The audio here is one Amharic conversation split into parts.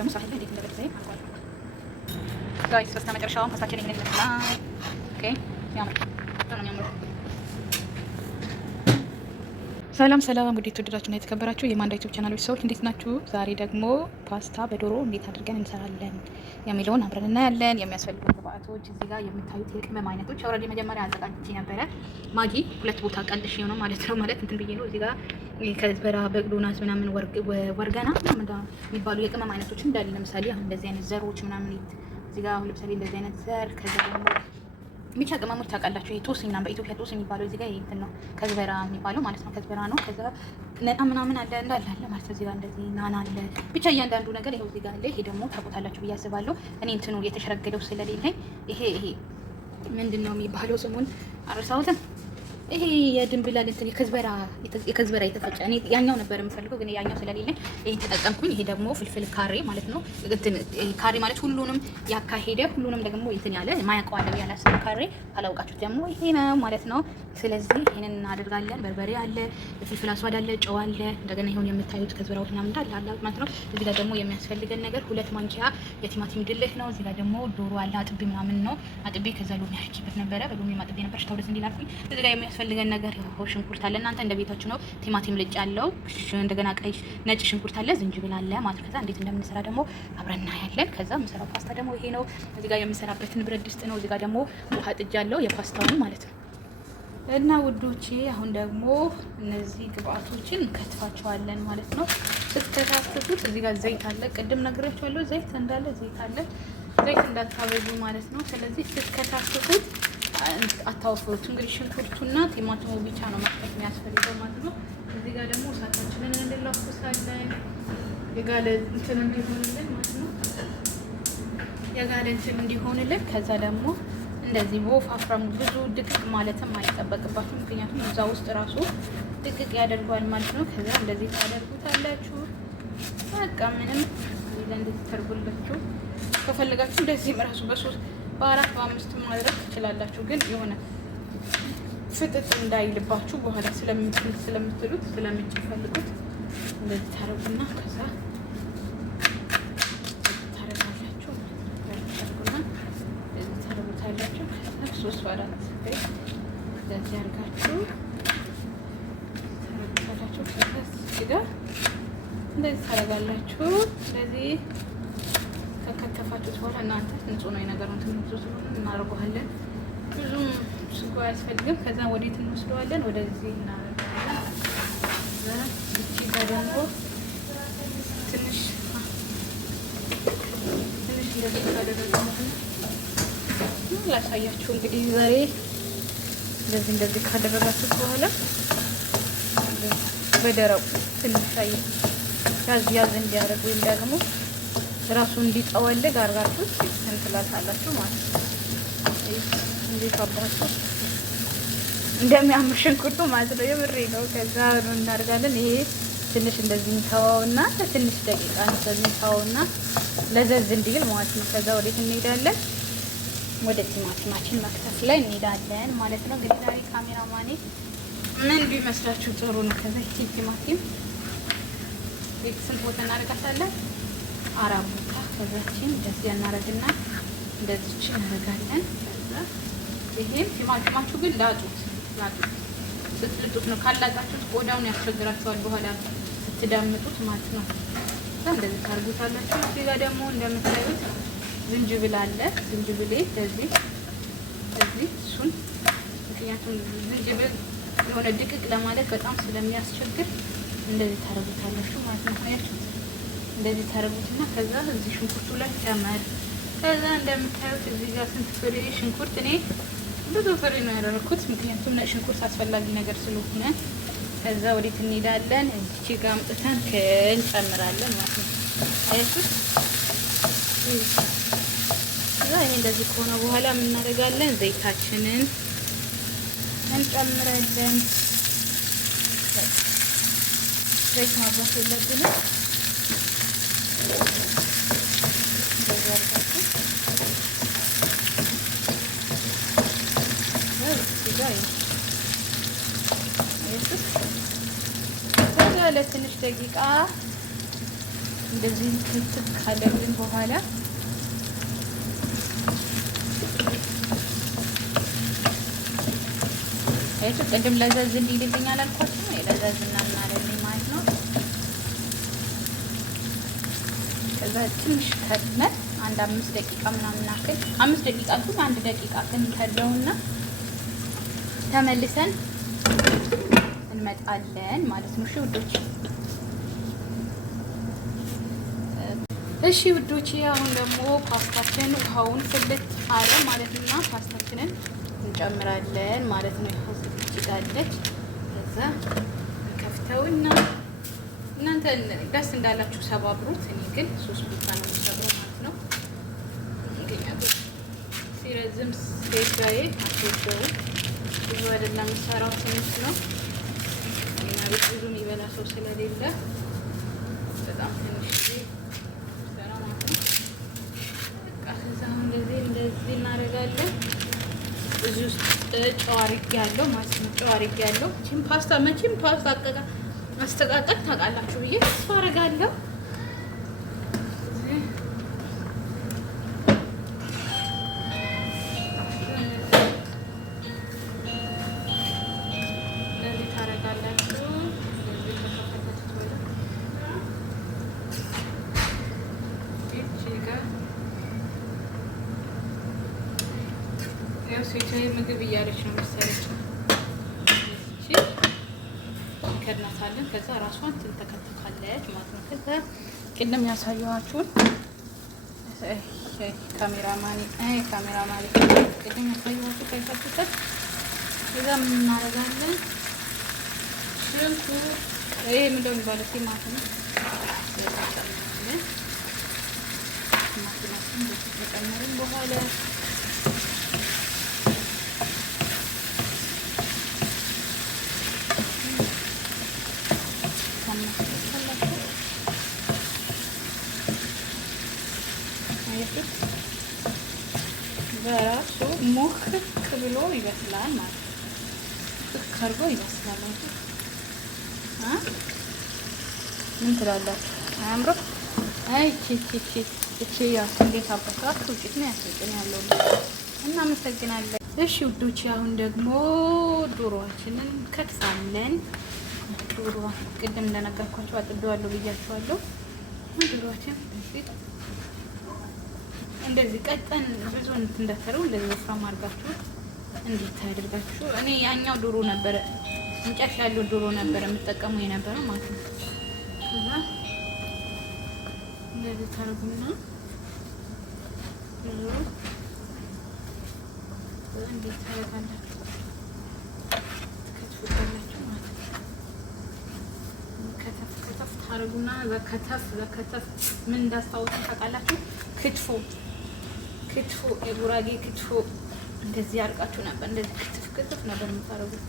ደግሞ ሳህል እንዴት እንደበደሰ አልቋል ጋይስ። በስተመጨረሻው ፓስታችን ይሄን ይመስላል። ኦኬ ያምር በጣም ያምር። ሰላም ሰላም፣ ውድ የተወደዳችሁና የተከበራችሁ የማንዳ ዩቲዩብ ቻናል ሰዎች እንዴት ናችሁ? ዛሬ ደግሞ ፓስታ በዶሮ እንዴት አድርገን እንሰራለን የሚለውን አብረን እናያለን። የሚያስፈልጉ ግብአቶች እዚህ ጋር የምታዩት የቅመም አይነቶች ኦልሬዲ መጀመሪያ አዘጋጅቼ ነበረ። ማጊ 2 ቦታ ቀልሽ ነው ማለት ነው። ማለት እንትን ብዬ ነው እዚህ ጋር ከዝበራ በቅዶናት ምናምን ወርገና ምናምን የሚባሉ የቅመም አይነቶች እንዳለ ለምሳሌ አሁን እንደዚህ አይነት ዘሮች ምናምን እዚህ ጋር አሁን ለምሳሌ እንደዚህ አይነት ዘር ከዛ ደግሞ ብቻ ቅመሞች ታውቃላችሁ። ይሄ ቶስኝ ነው በኢትዮጵያ ቶስኝ የሚባለው እዚህ ጋር ይሄ እንትን ነው ከዝበራ የሚባለው ማለት ነው። ከዝበራ ነው። ከዛ ነጣ ምናምን አለ እንዳለ አለ ማለት ነው። እዚህ ጋር እንደዚህ ናና አለ። ብቻ እያንዳንዱ ነገር ይሄው እዚህ ጋር አለ። ይሄ ደግሞ ታውቁታላችሁ ብዬ አስባለሁ። እኔ እንትኑ የተሸረገደው ስለሌለኝ ይሄ ምንድነው የሚባለው ስሙን አረሳሁትም። ይሄ የድንብላል እንትን የከዝበራ የተፈጨ እኔ ያኛው ነበር የምፈልገው ግን ያኛው ስለሌለኝ ይሄን ተጠቀምኩኝ። ይሄ ደግሞ ፍልፍል ካሬ ማለት ነው። እንትን ካሬ ማለት ሁሉንም ያካሄደ ሁሉንም ደግሞ እንትን ያለ ማያውቀው አለ ያላሰብ ካሬ ካላውቃችሁት ደግሞ ይሄ ነው ማለት ነው። ስለዚህ ይሄንን እናደርጋለን። በርበሬ አለ፣ ፍልፍል አስዋድ አለ፣ ጨው አለ። እንደገና ይሄን የምታዩት ከዝበራዎች ምናምን እንዳለ አለ ማለት ነው። እዚህ ጋር ደግሞ የሚያስፈልገን ነገር 2 ማንኪያ የቲማቲም ድልህ ነው። እዚህ ጋር ደግሞ ዶሮ አለ አጥቤ ምናምን ነው። አጥቤ ከዛ ሎሚ አርኪበት ነበረ። በሎሚ ማጥቤ ነበር ሽታው ደስ እንዲላልኩኝ። እዚህ ጋር የሚያስፈልገን ነገር ያው ሽንኩርት አለ። እናንተ እንደ ቤታችሁ ነው። ቲማቲም ልጭ ያለው እንደገና ቀይ ነጭ ሽንኩርት አለ፣ ዝንጅብል አለ ማለት። ከዛ እንዴት እንደምንሰራ ደግሞ አብረን እናያለን። ከዛ የምሰራው ፓስታ ደግሞ ይሄ ነው። እዚህ ጋር የምሰራበትን ብረት ድስት ነው። እዚህ ጋር ደግሞ ውሃ ጥጃለሁ የፓስታውን ማለት ነው። እና ውዶቼ አሁን ደግሞ እነዚህ ግብአቶችን እንከትፋቸዋለን ማለት ነው። ስትከታተፉት እዚህ ጋር ዘይት አለ። ቅድም ነግሬያችኋለሁ። ዘይት እንዳለ ዘይት አለ። ዘይት እንዳታበዙ ማለት ነው። ስለዚህ ስትከታተፉት አታወፍሩት። እንግዲህ ሽንኩርቱና ቲማቲሙ ብቻ ነው መክተፍ የሚያስፈልገው ማለት ነው። እዚህ ጋር ደግሞ እሳታችንን እንለኩሳለን። የጋለ እንትን እንዲሆንልን ማለት ነው። የጋለ እንትን እንዲሆንልን ከዛ ደግሞ እንደዚህ በወፋፍራሙ ብዙ ድቅቅ ማለትም አይጠበቅባችሁ። ምክንያቱም እዛ ውስጥ ራሱ ድቅቅ ያደርገዋል ማለት ነው። ከዛ እንደዚህ ታደርጉታላችሁ። በቃ ምንም እንድትተርጉላችሁ ከፈለጋችሁ እንደዚህ ራሱ በ4 በ5 ማድረግ ትችላላችሁ። ግን የሆነ ፍጥጥ እንዳይልባችሁ በኋላ ስለምትሉት ስለምትፈልጉት እንደዚህ ታረጉና ከዛ ታረጋላችሁ ታረጉታላችሁ። 3 በ4 እንደዚህ አድርጋችሁ ታረጉታላችሁ። ከዛ እንደዚህ ታረጋላችሁ። ስለዚህ ከከተፋችሁት በኋላ እናንተ ንጹህ ነው የነገሩን ትንሹ ስለሆነ እናደርገዋለን። ብዙም ስጎ አያስፈልግም። ከዛ ወዴት እንወስደዋለን? ወደዚህ እናደርጋለን። እቺ ጋር ደግሞ ትንሽ እንደዚህ ካደረግን ላሳያችሁ። እንግዲህ ዛሬ እንደዚህ ካደረጋችሁት በኋላ በደረቁ ትንሽ ያዝ እንዲያደርግ ወይም ደግሞ ራሱ እንዲጠወልግ አድርጋችሁ እንትላታላችሁ ማለት ነው። እንዴት አባቱ እንደሚያምር ሽንኩርቱ ማለት ነው። የምሬ ነው። ከዛ እናደርጋለን። ይሄ ትንሽ እንደዚህ እንተወውና ለትንሽ ደቂቃ እንደዚህ እንተወውና ለዘዝ እንዲል ማለት ነው። ከዛ ወዴት እንሄዳለን? ወደ ቲማቲማችን መክተፍ ላይ እንሄዳለን ማለት ነው። እንግዲህ ዛሬ ካሜራማኔ ምን ቢመስላችሁ ጥሩ ነው። ከዛ ይሄ ቲማቲም ስንት ቦታ እናደርጋታለን? 4 ቦታ። ከዛችን እንደዚህ እናደርግና እንደዚች እናደርጋለን። ከዛ ይሄን ቲማቲማችሁ ግን ላጡት ስትልጡት ነው። ካላጣችሁት ቆዳውን ያስቸግራችኋል በኋላ ስትዳምጡት ማለት ነው። እንደዚህ ታርጉታላችሁ። እዚህ ጋር ደግሞ እንደምታዩት ዝንጅብል አለ። ዝንጅብሌ እዚህ እሱን ምክንያቱም ዝንጅብል የሆነ ድቅቅ ለማለት በጣም ስለሚያስቸግር እንደዚህ ታረጉታላችሁ ማለት ነው። አያችሁ እንደዚህ ታረጉትና ከዛ እዚህ ሽንኩርቱ ላይ ጨመር። ከዛ እንደምታዩት እዚህ ጋር ስንት ፍሬ ሽንኩርት እኔ ብዙ ፍሬ ነው ያደረኩት፣ ምክንያቱም ነጭ ሽንኩርት አስፈላጊ ነገር ስለሆነ። ከዛ ወዴት እንሄዳለን? እዚች ጋር አምጥተን እንጨምራለን ማለት ነው። አያችሁ ከዛ ይሄ እንደዚህ ከሆነ በኋላ ምን እናደርጋለን? ዘይታችንን እንጨምራለን። ዘይት ማብዛት የለብንም። ከዛ ለትንሽ ደቂቃ እንደዚህ ክትፍ ካለልን በኋላ አይቶ ቅድም ለዘዝ እንዲልልኝ አላልኳችሁ? ለዘዝና እናለልኝ ማለት ነው። ከዛ ትንሽ ከድመን አንድ 5 ደቂቃ ምናምን አክል 5 ደቂቃ ግን 1 ደቂቃ ከድነውና ተመልሰን እንመጣለን ማለት ነው። እሺ ውዶች፣ እሺ ውዶች፣ አሁን ደግሞ ፓስታችን ውሃውን ፍልት አለ ማለት ነው። ፓስታችንን እንጨምራለን ማለት ነው። ይችላልች ከዛ ከፍተውና እናንተ ደስ እንዳላችሁ ሰባብሩት። እኔ ግን 3 ቦታ ነው የምሰብረው ማለት ነው። ሲረዝም ሴጋዬ አትወደው ብዙ አይደለም የምሰራው፣ ትንሽ ነው። እና ቤት ብዙ የሚበላ ሰው ስለሌለ በጣም ትንሽ ሰራ ማለት ነው። በቃ ከዛ እንደዚህ እናደርጋለን። እዚህ ውስጥ ጨው አድርጌያለሁ ማለት ነው። ጨው አድርጌያለሁ። መቼም ፓስታ አስተቃቀል ታውቃላችሁ ብዬ ተስፋ አደርጋለሁ። እንደዚህ ታደርጋላችሁ። ሴታዬ ምግብ እያለች ነው መሰለች። ከድናታለን። ከዛ ራሷን ትንተከተካለች ማለት ነው። ከዛ ቅድም ያሳየኋችሁን ካሜራማን ቅድም ያሳየኋችሁ ከይታችሁታል። ከዛ ምን እናደርጋለን? ሽንኩርት ይሄ ምንድነው የሚባለው? ቲማቲም ከጨመርን በኋላ በራሱ ሞክክ ብሎ ይበስላል ማለት ነው። ጥቅ አድርጎ ይበስላል። ምን ትላላችሁ? አያምርም? አይ እቺ ያው እንዴት አባታችሁ ውጭት ነው ያስቀኝ ያለው። እናመሰግናለን። እሺ ውዶች፣ አሁን ደግሞ ዶሮአችንን ከትፋለን። ዶሮ ቅድም እንደነገርኳችሁ አጥቤዋለሁ ብያችኋለሁ። ዶሮአችን እንደዚህ ቀጠን ብዙ እንዳትረው እንደዚህ ወፍራም አድርጋችሁ እንዴት ታደርጋችሁ። እኔ ያኛው ዶሮ ነበረ እንጨት ያለው ዶሮ ነበረ የምጠቀመው የነበረው ማለት ነው። ከዛ እንደዚህ ታረጉና ብዙ እንዴት ታደርጋላችሁ ከትፉታላችሁ ማለት ነው። ከተፍ ታረጉና በከተፍ ምን እንዳስታውሱ ታውቃላችሁ? ክትፎ የጉራጌ ክትፎ እንደዚህ አድርጋችሁ ነበር። እንደዚህ ክትፍ ነበር የምታረጉት።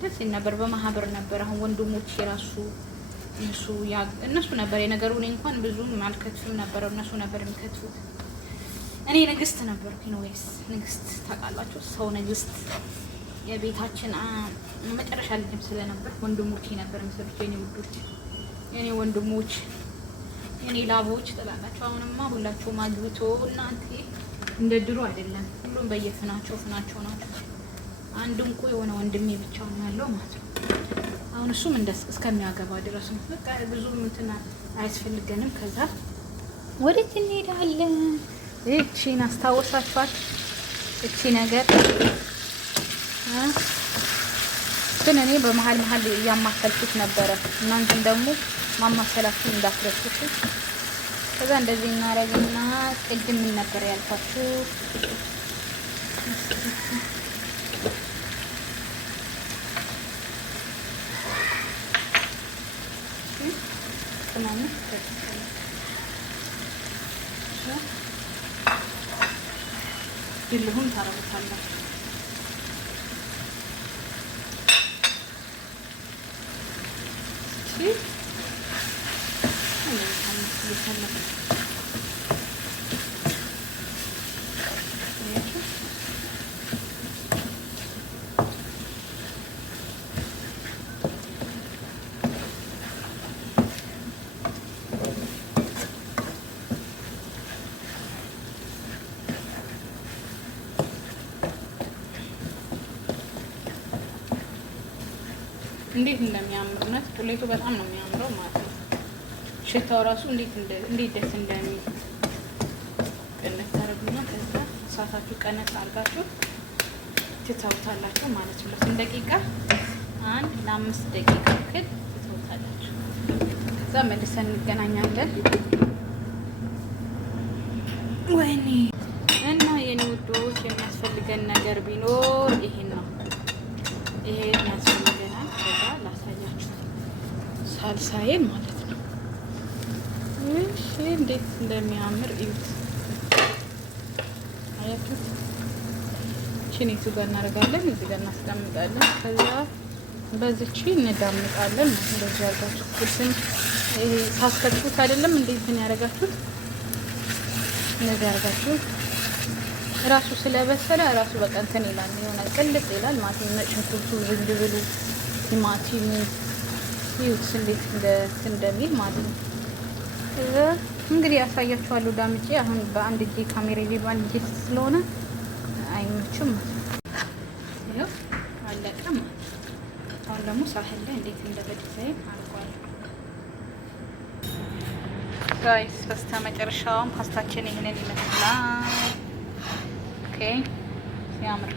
ደስ ይል ነበር። በማህበር ነበር። አሁን ወንድሞች የራሱ እነሱ ነበር የነገሩ። እኔ እንኳን ብዙም አልከትፍም ነበር፣ እነሱ ነበር የሚከትፉት። እኔ ንግስት ነበርኩኝ። ወይስ ንግስት ታውቃላችሁ? ሰው ንግስት የቤታችን መጨረሻ ልጅም ስለነበር ወንድሞቼ ነበር የሚሰሩት። የኔ ውዶች፣ የኔ ወንድሞች፣ የኔ ላቦች ትላላችሁ። አሁንማ ሁላችሁም አግብቶ እናንተ እንደ ድሮ አይደለም። ሁሉም በየፍናቸው ናቸው። አንድ እንቁ የሆነ ወንድሜ ብቻ ነው ያለው ማለት ነው። አሁን እሱም እስከሚያገባ ድረስ ነው። በቃ ብዙ እንትን አያስፈልገንም። ከዛ ወዴት እንሄዳለን? እቺን አስታወሳችኋት? እቺ ነገር ግን እኔ በመሀል እያማከልኩት ነበረ። እናንተም ደግሞ ማማሰላችሁ እንዳትረሱት። ከዛ እንደዚህ እናረግና ቅድም ምን ነበር ያልኳችሁ? ድልሁን ታረጉታላችሁ። እንዴት እንደሚያምር ነው። ቁሌቱ በጣም ነው የሚያምረው ማለት ነው። ሽታው ራሱ እንዴት ደስ እንደሚል ቀነስ ታደርጉና ከዛ እሳታችሁ ቀነስ አድርጋችሁ ትተውታላችሁ ማለት ነው። ለስንት ደቂቃ? 5 ደቂቃ ያክል ትተውታላችሁ። ከዛ መልሰን እንገናኛለን። ወይኔ እና የኔ ውዶች የሚያስፈልገን ነገር ቢኖር ይሄን ነው። ይሄ ያስፈልገናል። ከዛ ላሳያችሁ ሳልሳዬን ማለት ነው። እሺ እንዴት እንደሚያምር እዩት። አያችሁ? እቺን እዚህ ጋር እናደርጋለን፣ እዚህ ጋር እናስቀምጣለን። ከዛ በዚች እንዳምጣለን። እንደዚህ አድርጋችሁ ኩስን ይሄ ታስከቱት አይደለም እንዴት ነው ያደርጋችሁት? እንደዚህ አድርጋችሁ ራሱ ስለበሰለ ራሱ በቃ እንትን ይላል፣ ይሆናል ቅልጥ ይላል ማለት ነው። ነጭ ሽንኩርቱ፣ ዝንጅብሉ፣ ቲማቲሙ ይሁት እንዴት እንደሚል ማለት ነው። እንግዲህ ያሳያችኋለሁ ዳምጬ። አሁን በአንድ እጄ ካሜራ ይዤ በአንድ እጄ ስለሆነ አይመችም። ይኸው አለቀ ማለት። አሁን ደግሞ ሳህን ላይ እንዴት እንደበዲዛይን አድርጓል ጋይስ። በስተ መጨረሻውም ፓስታችን ይሄንን ይመስላል። ኦኬ ሲያምር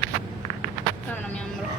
በጣም ነው የሚያምረው።